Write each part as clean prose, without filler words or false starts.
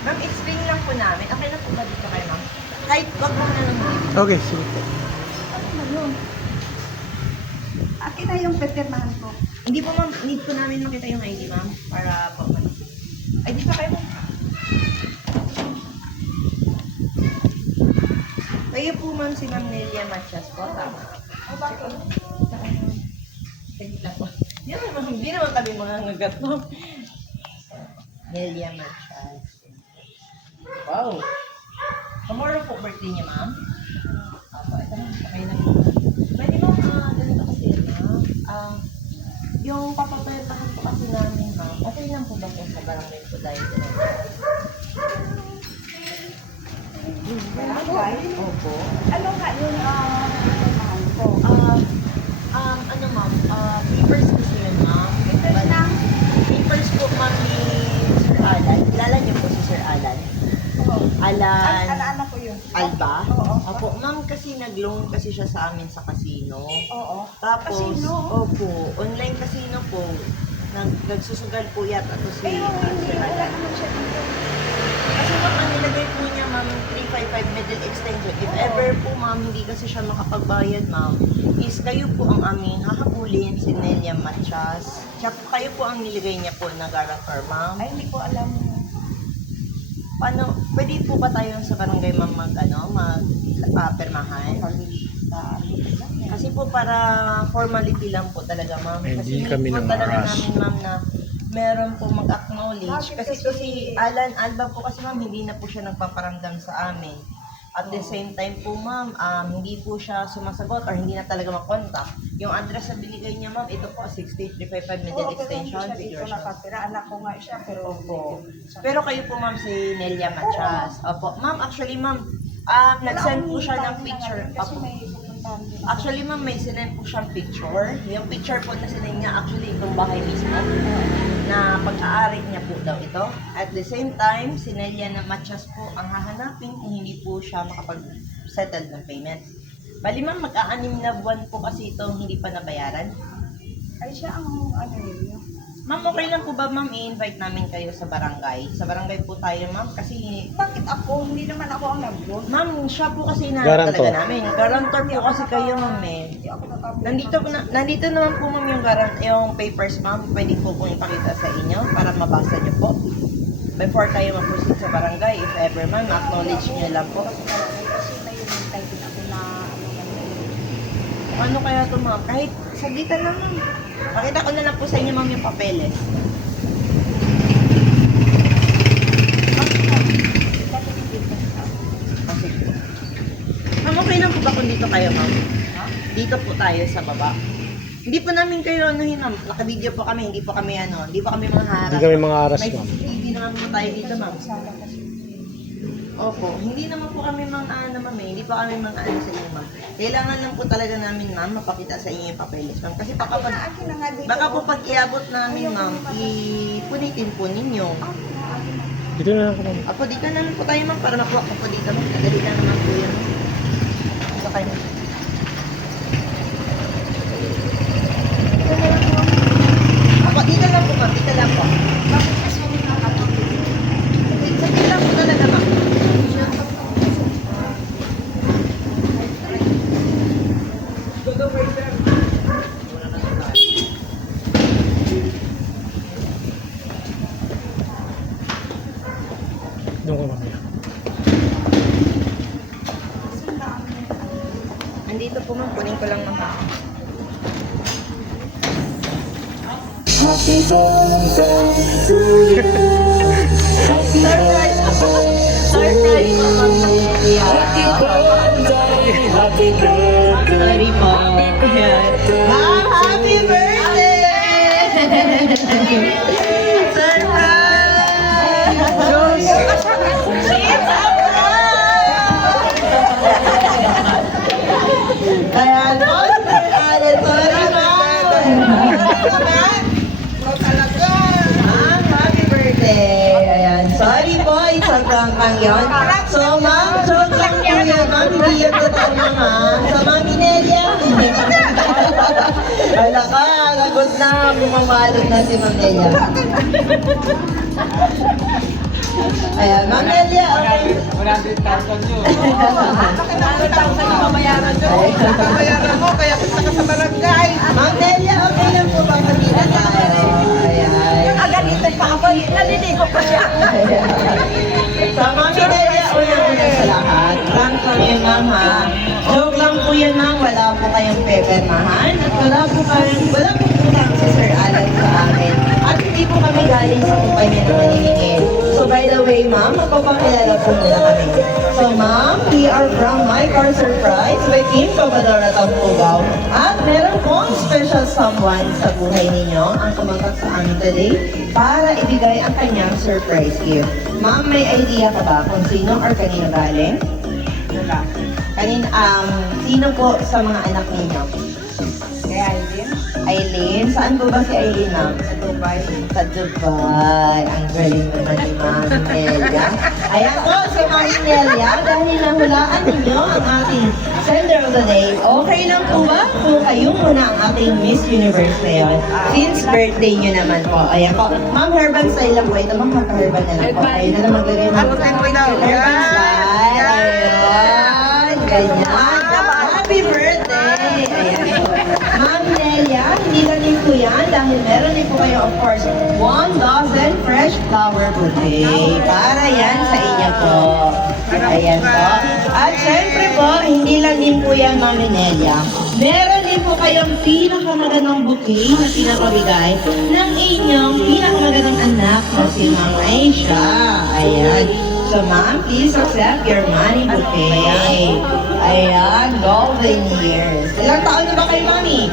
Ma'am, explain lang po namin. Okay na po ba dito kayo, ma'am? Kahit wag mo na lang dito. Okay, sige po. Ano ba yun? Akin na yung pipirmahan ko. Hindi po, ma'am. Need po namin makita yung ID, ma'am. Para po. Ay, di pa kayo, ma'am. Kayo po, ma'am, si Ma'am Nelia Matias po. Tama. O bakit? Hindi lang po. Hindi naman kami mga ngagat, ma'am. Nelia Matias. Wow. Tomorrow po birthday niya, ma'am. Apo, ito ma'am. Okay lang po. Pwede mo, ganito kasi, ma'am. Yung papapayatahan po kasi namin, ma'am. Okay lang po ba po sa barangay po dahil Barangay? Opo. Ano nga yung pipirmahan ko? Ano ma'am, papers kasi yun, ma'am. Papers na? Papers po, ma'am, ni Sir Alan. Kilala niyo po si Sir Alan? Oo. Alan Alaala ko yun. Alba? Oo. Opo, ma'am, kasi nag-loan kasi siya sa amin sa casino. Oo. Tapos, Casino? opo, online casino po. Nagsusugal po yata to si Pero hindi, Sir wala Alan. naman siya dito. Kasi ma'am, ang nilagay po niya, ma'am, 355 middle extension. If ever po, ma'am, hindi kasi siya makapagbayad, ma'am, is kayo po ang aming hahabulin, si Nelia Matias. Siya po, kayo po ang nilagay niya po na guarantor, ma'am. Ay, hindi ko alam. Paano, pwede po ba tayo sa barangay, ma'am, permahan? Kasi po para formality lang po talaga, ma'am. Ay, Kasi hindi kami need po talaga nang-aras. namin, ma'am, na meron po mag-acknowledge. Bakit Kasi kasi- po si Alan Alba po kasi, ma'am, hindi na po siya nagpaparamdam sa amin. At the same time po, ma'am, hindi po siya sumasagot or hindi na talaga makontak. Yung address na binigay niya, ma'am, ito po, 6355 Middle Oo, pero hindi Extension. siya dito nakatira. Anak ko nga siya, pero Opo. Pero kayo po, ma'am, si Nelia Matias. Opo. Ma'am, actually, ma'am, nag-send po siya ng picture. Kasi Opo. may pupuntahan din. Actually, ma'am, may sinend po siyang picture. Yung picture po na sinend niya, actually, itong bahay mismo, na pag-aari niya po daw ito. At the same time, si Nelia na Matias po ang hahanapin kung hindi po siya makapag-settle ng payment. Bali, ma'am, mag-aanim na buwan po kasi ito hindi pa nabayaran. Ay, siya ang ano yun. Ma'am, okay lang po ba, ma'am, i-invite namin kayo sa barangay? Sa barangay po tayo, ma'am, kasi Bakit ako? Hindi naman ako ang nag-vote. ma'am, siya po kasi na Guarantor. talaga namin. Guarantor po kasi kayo, ma'am, eh. Hindi ako nakabot. Nandito naman po, ma'am, yung papers, ma'am. Pwede po pong ipakita sa inyo para mabasa niyo po. Before tayo mag-proceed sa barangay, if ever, ma'am, acknowledge niyo lang po. Kasi may hintay din ako na Ano kaya to, ma'am? Kahit saglitan lang, ma'am. Pakita ko na lang po sa inyo, ma'am, yung papeles. Kasi po. Ma'am, okay lang po ba kung dito kayo, ma'am? Dito po tayo sa baba. Hindi po namin kayo anuhin, ma'am. Naka-video po kami, hindi po kami Hindi kami mga aras, May ma'am. CCTV naman po tayo dito, ma'am. Sana kasi. Opo, hindi naman po kami mga ano, ma'am, eh. Hindi pa kami mga ano sa inyo, ma'am. Kailangan lang po talaga namin, ma'am, mapakita sa inyo yung papeles, ma'am. Kasi baka pag, Akin na nga dito. baka po pag iabot namin, ma'am, ipunitin po ninyo. Akin na. Dito na lang ako, ma'am. Apo, dito na lang po tayo, ma'am, para makuha ko po dito, ma'am. Nadali lang naman po yan. Dito kayo, ma'am. Dito na lang po, ma'am. Apo, dito lang po, ma'am. Dito lang po. Bakit kasi hindi nakakapit? Dito lang po talaga, ma'am. Doon ko, ma'am. Nandito po, ma'am. Kunin ko lang, ma'am. Happy birthday to you. Surprise! Surprise po, ma'am. Happy birthday, happy birthday. Sorry po. Ma'am, happy birthday! Ayan po, Sir Alan. Sorry, ma'am. Ma'am, happy birthday. Ayan. Sorry po, isang kangkang yun. So, ma'am, joke lang po yun, ma'am. Hindi yun totoo naman. Sa Mami Nelia. Hala ka, lagot na. Bumamalot na si Ma'am Nelia. Ayan, Ma'am Nelia, okay. 100,000 yun. 100,000 yung mabayaran doon. Bayaran mo, kaya kita ka sa barangay. Ma'am Nelia, okay lang po ba magkita tayo? Ayan. Agalitan pa ako, naliligo pa siya. So, Ma'am Nelia, una-una sa lahat. Prank lang yun, Ma'am, ha? Joke lang po yun, Ma'am. Wala po kayong pepemahan. At wala po utang si Sir Alan sa amin. At hindi po kami galing sa kumpanya na maningin. So, by the way, Ma'am, magpapakilala po muna kami. So, Ma'am, we are from My Car Surprise by Kim Pabadora Tampugaw. At meron pong special someone sa buhay ninyo ang kumakat sa amin today para ibigay ang kanyang surprise gift. Ma'am, may idea ka ba kung sino or kanino galing? Wala. Sino po sa mga anak ninyo? Kaya Aileen, Aileen? Saan po ba si Aileen, Ma'am? sa Dubai. Sa Dubai. Ang galing naman ni Ma'am Nelia. Ayan po, so Ma'am Nelia, dahil nahulaan ninyo ang ating sender of the day, okay lang po ba kung kayo muna ang ating Miss Universe ngayon? Since birthday nyo naman po. Ayan po. Ma'am, herbal style lang po. Ito, Ma'am, herbal na lang po. Kayo na lang maglagay ng Ako din ko daw. herbal style. Ayan. Ganyan. Happy birthday! Ayan po. Ma'am Nelia, hindi lang din po yan dahil meron din po kayo, of course, 1 dozen fresh flower bouquet. Para yan sa inyo po. Ayan po. At syempre po, hindi lang din po yan, Ma'am Nelia. Meron din po kayong pinakamagandang bouquet na pinapabigay ng inyong pinakamagandang anak na si Ma'am Aisha. Ayan. So, Ma'am, please accept your money bouquet. Ayan, golden years. Ilang taon na ba kayo, Mami?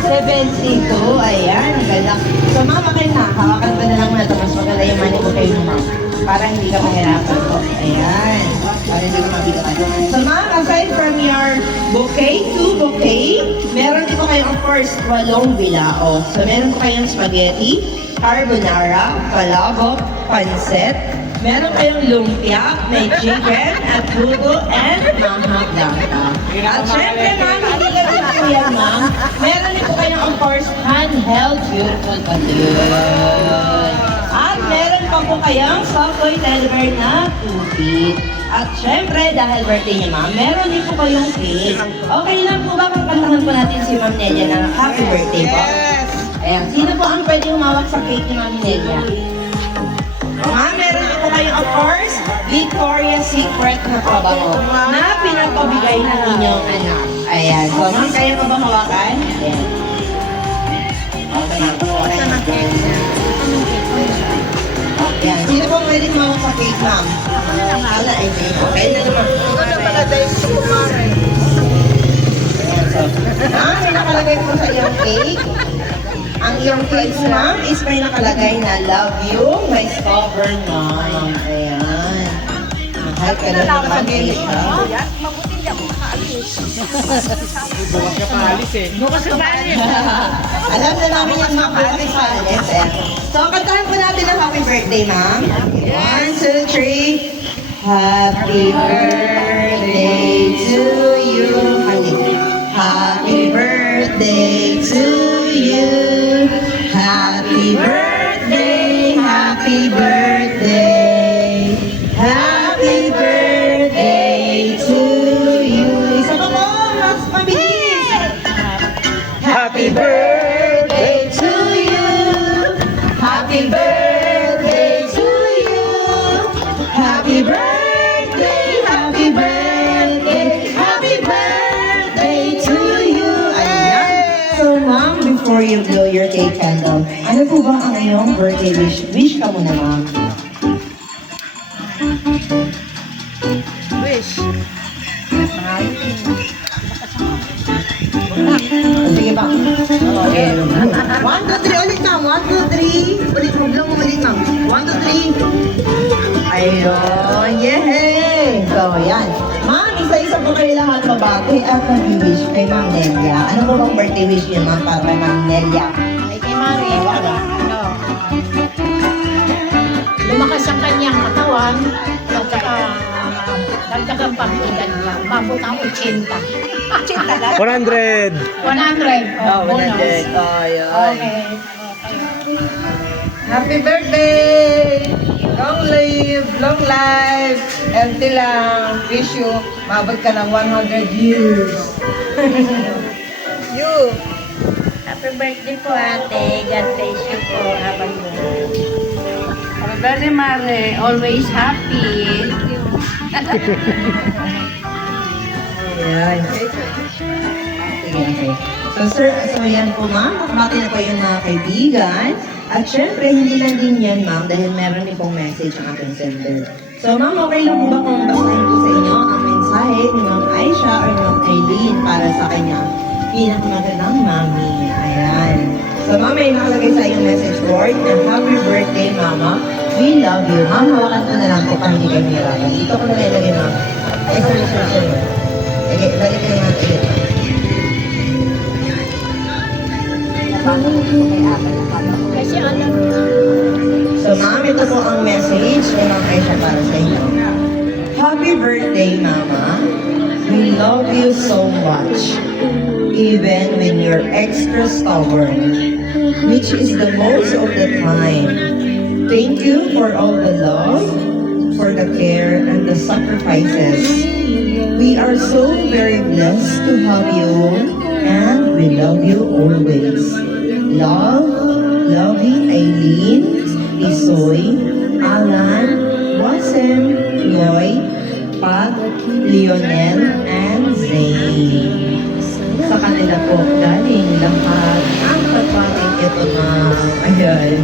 72. Ayan, ang ganda. So, Ma'am, okay na. Hawakan pa na lang muna ito. Mas maganda yung money bouquet mo, Ma'am. Para hindi ka mahirapan po. Ayan. Para hindi ka mabigapan. So, Ma'am, aside from your bouquet, 2 bouquet, meron din po kayo, of course, 8 bilao. So, meron po kayong spaghetti, carbonara, palabok, pancet, meron kayong lumpia, may chicken, at puto, and manghang langka. At syempre, Ma'am, hindi ka din po yan, Ma'am. Meron din po kayong, of course, handheld beautiful balloon. At meron pa po kayong soft toy teddy bear na 2 feet. At syempre, dahil birthday niya, Ma'am, meron din po kayong cake. Okay lang po ba kung kantahan po natin si Ma'am Nelia ng happy birthday po? Yes! Ayan, sino po ang pwede humawak sa cake ni Ma'am Nelia? Ma'am, meron din po kayo, of course, Victoria's Secret na pabango na pinapabigay ng inyong anak. Ayan. So, Ma'am, kaya pa ba hawakan? Ayan. Okay. Ayan. Sino po pwede humawak sa cake, Ma'am? Wala, okay. Okay na naman. Ito na pala dahil sa kumare. Ayan, so, Ma'am, may nakalagay po sa iyong cake. Ang iyong cake, Ma'am, is may nakalagay na love you, may stubborn, Ma'am. Ayan. Mahal ka na ng Ma'am Aisha. Mabuti hindi ako nakaalis. Bukas ka pa alis eh. Alam na namin yung Ma'am bukas sa alis. Ayan. So, kantahan po natin ang happy birthday, Ma'am. 1, 2, 3. Happy birthday to you. Happy birthday to you. Happy birthday, happy birthday. Happy birthday to you. Isa pa po, mas mabilis. Happy birthday to you. Happy birthday to you. Happy birthday, happy birthday, happy birthday to you. Ayan. So, Ma'am, before you blow your cake candle, ano po ba ang iyong birthday wish? Wish ka muna, Ma'am. Wish. Sige ba? Okay. 1, 2, 3 ulit, Ma'am. 1, 2, 3. Ulit mo, blow mo ulit, Ma'am. 1, 2, 3. Ayun. Yay! So, yan. Ma'am, isa-isa po kayo lahat mabati at nag-wish kay Ma'am Nelia. Ano po bang birthday wish niyo, Ma'am, para kay Ma'am Nelia? Ay, kay Mari, lumakas ang kanyang katawan, at saka dagdagang pag-ilan niya, mabot ang 80. 80 lang? 100! 100. Oh, bonus. Ayun. Okay. Happy birthday! Long live, long life. Healthy lang. Wish you, mabot ka ng 100 years. You. Happy birthday po, ate. God bless you po. Habang mo. Happy birthday, Mare. Always happy. Ayan. Sige, okay. So, sir, so yan po, ma'am. Nakabati na po yung mga kaibigan. At syempre, hindi lang din yan, ma'am, dahil meron din pong message ang ating sender. So, ma'am, okay lang po ba kung basahin po sa inyo ang mensahe ni Ma'am Aisha or Ma'am Eileen para sa kanyang pinakamagandang mami? Ayan. So, ma'am, may nakalagay sa iyong message board na happy birthday, mama. We love you. Ma'am, hawakan ko na lang po para hindi kayo mahirapan. Dito ko na nilagay, ma'am. Ay, sorry. Okay, lagay ko na natin. Kasi ano, So, ma'am, ito po ang message ni Ma'am Aisha para sa inyo. Happy birthday, Mama. We love you so much. Even when you're extra stubborn, which is the most of the time. Thank you for all the love, for the care, and the sacrifices. We are so very blessed to have you, and we love you always. Love, loving Eileen, Isoy, Alan, Wasem, Loy, Pat, Lionel, and Zane. Sa kanila po galing lahat ang pagpating ito, ma'am. Ayan.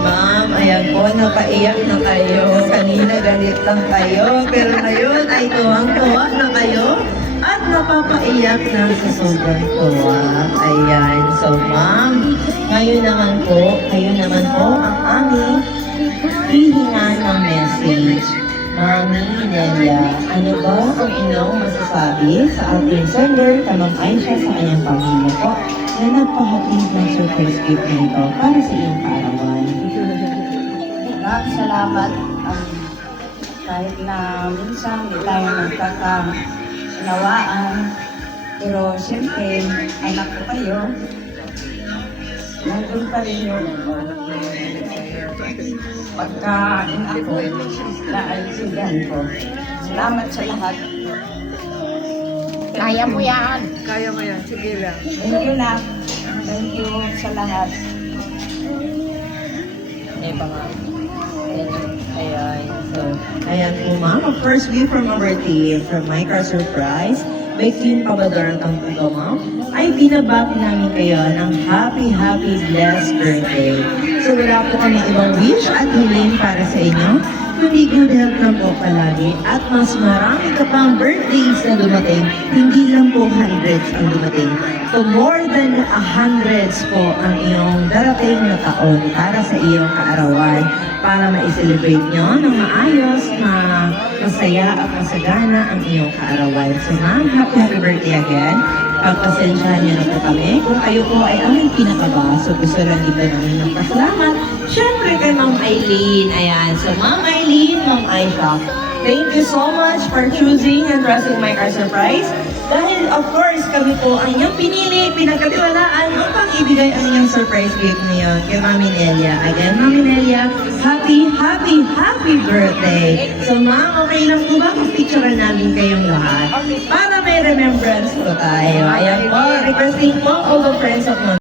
Ma'am, ayan po, napaiyak na kayo. Kanina galit lang kayo, pero ngayon ay tuwang-tuwa na kayo at napapaiyak na sa sobrang tuwa. Ayan. So, ma'am, kayo naman po ang aming hihinga ng message. Mami Nelia, ano ba ang inyong masasabi sa ating sender, Ma'am Aisha, sa kanyang pamilya po, na nagpahatid ng surprise gift na ito para sa iyong kaarawan? Salamat. Kahit na minsan hindi tayo nagkakaunawaan, pero siyempre, anak ko kayo, nandun pa rin yung pagkain ako na ayusin ko. Salamat sa lahat. kaya mo yan. Kaya mo yan. Sige lang. Thank you na. Thank you sa lahat. Ayan. So, ayan po, ma'am. A first view from our team, from My Car Surprise, by Team Pabador ang puto, ma'am, ay binabati namin kayo ng happy, blessed birthday. So, wala po kami ibang wish at hiling para sa inyo, kundi good health lang po palagi at mas marami ka pang birthdays na dumating, hindi lang po hundreds ang dumating. So, more than 100s po ang iyong darating na taon para sa iyong kaarawan, para ma-celebrate nyo ng maayos, masaya at masagana ang iyong kaarawan. So, ma'am, happy birthday again. Pagpasensyahan niyo na po kami. Kung kayo po ay aming pinakaba, so gusto lang dito namin magpasalamat. Siyempre kay Ma'am Eileen. Ayan. So, Ma'am Eileen, Ma'am Aisha, thank you so much for choosing and trusting My Car Surprise. Dahil, of course, kami po ang inyong pinili, pinagkatiwalaan upang ibigay ang inyong surprise gift ngayon kay Mami Nelia. Again, Mami Nelia, happy birthday! So, ma'am, okay lang po ba kung picturean namin kayong lahat? Para may remembrance po tayo. Ayan po, requesting po all the friends of Ma'am